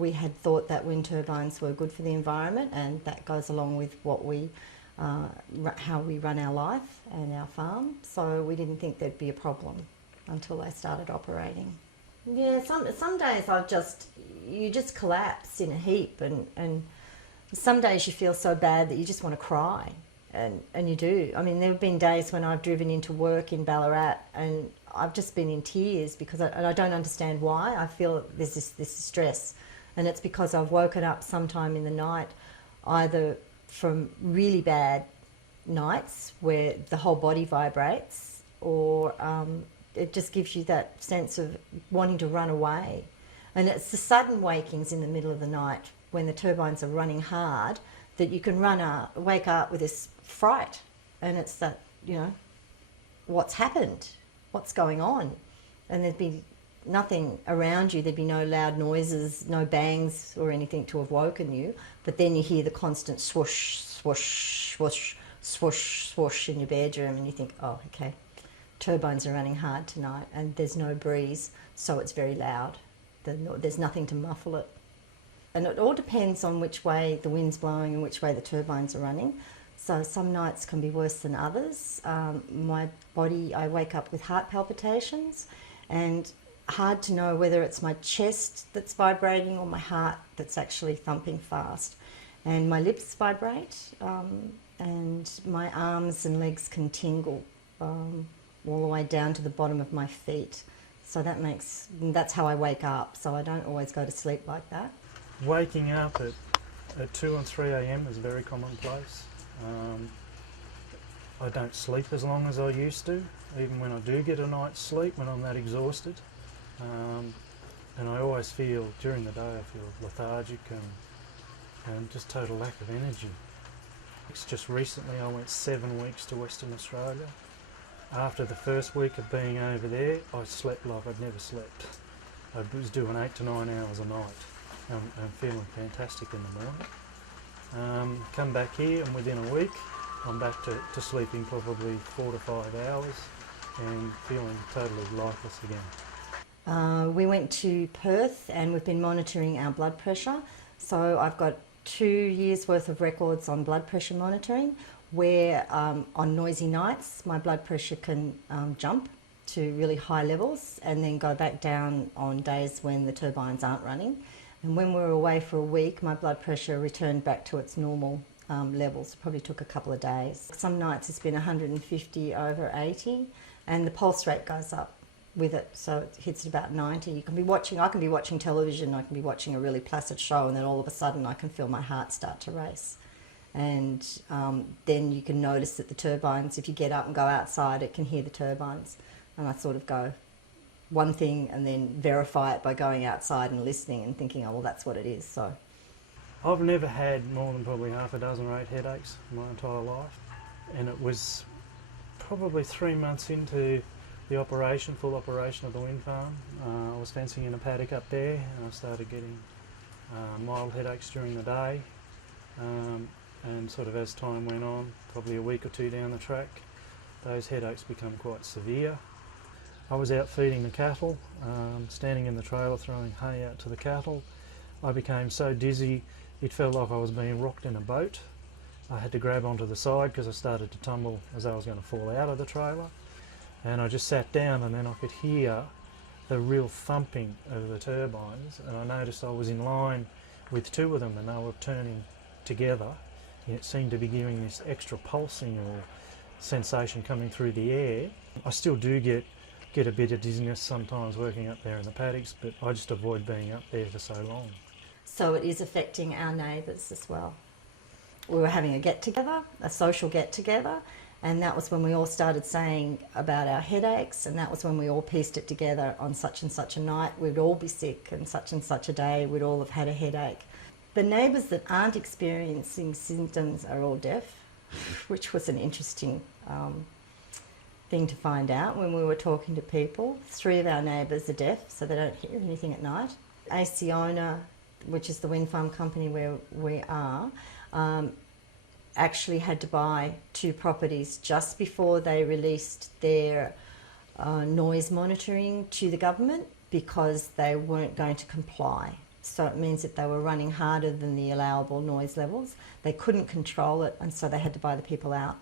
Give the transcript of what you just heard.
we had thought that wind turbines were good for the environment, and that goes along with what we, how we run our life and our farm. So we didn't think there'd be a problem until they started operating. Yeah, some days you just collapse in a heap, and some days you feel so bad that you just want to cry, and you do. I mean, there have been days when I've driven into work in Ballarat and I've just been in tears because I don't understand why. I feel there's this stress, and it's because I've woken up sometime in the night, either from really bad nights where the whole body vibrates, or it just gives you that sense of wanting to run away. And it's the sudden wakings in the middle of the night when the turbines are running hard that you can wake up with this fright. And it's that, what's happened? What's going on? And there'd be nothing around you. There'd be no loud noises, no bangs or anything to have woken you. But then you hear the constant swoosh, swoosh, swoosh, swoosh, swoosh in your bedroom, and you think, oh, okay, turbines are running hard tonight, and there's no breeze, so it's very loud. There's nothing to muffle it. And it all depends on which way the wind's blowing and which way the turbines are running. So some nights can be worse than others. My body, I wake up with heart palpitations, and hard to know whether it's my chest that's vibrating or my heart that's actually thumping fast. And my lips vibrate, and my arms and legs can tingle all the way down to the bottom of my feet. So that's how I wake up. So I don't always go to sleep like that. Waking up at 2 and 3 a.m. is very commonplace. I don't sleep as long as I used to, even when I do get a night's sleep, when I'm that exhausted. And I always feel, during the day, I feel lethargic and just total lack of energy. It's just recently I went 7 weeks to Western Australia. After the first week of being over there, I slept like I'd never slept. I was doing 8 to 9 hours a night. I'm feeling fantastic in the morning. Come back here, and within a week I'm back to sleeping probably 4 to 5 hours and feeling totally lifeless again. We went to Perth, and we've been monitoring our blood pressure. So I've got 2 years worth of records on blood pressure monitoring, where on noisy nights my blood pressure can jump to really high levels and then go back down on days when the turbines aren't running. And when we were away for a week, my blood pressure returned back to its normal levels. It probably took a couple of days. Some nights it's been 150 over 80, and the pulse rate goes up with it, so it hits about 90. I can be watching television, I can be watching a really placid show, and then all of a sudden I can feel my heart start to race. And then you can notice that the turbines, if you get up and go outside, it can hear the turbines. And I sort of go one thing and then verify it by going outside and listening and thinking, oh, well, that's what it is. So I've never had more than probably half a dozen or 8 headaches in my entire life. And it was probably 3 months into the full operation of the wind farm. I was fencing in a paddock up there, and I started getting mild headaches during the day. And sort of as time went on, probably a week or 2 down the track, those headaches become quite severe. I was out feeding the cattle, standing in the trailer throwing hay out to the cattle. I became so dizzy it felt like I was being rocked in a boat. I had to grab onto the side because I started to tumble as though I was going to fall out of the trailer. And I just sat down, and then I could hear the real thumping of the turbines, and I noticed I was in line with 2 of them, and they were turning together. It seemed to be giving this extra pulsing or sensation coming through the air. I still do get a bit of dizziness sometimes working up there in the paddocks, but I just avoid being up there for so long. So it is affecting our neighbours as well. We were having a get-together, a social get-together, and that was when we all started saying about our headaches, and that was when we all pieced it together. On such and such a night we'd all be sick, and such a day we'd all have had a headache. The neighbours that aren't experiencing symptoms are all deaf, which was an interesting thing to find out when we were talking to people. 3 of our neighbours are deaf, so they don't hear anything at night. Acciona, which is the wind farm company where we are, actually had to buy 2 properties just before they released their noise monitoring to the government, because they weren't going to comply. So it means that they were running harder than the allowable noise levels. They couldn't control it, and so they had to buy the people out.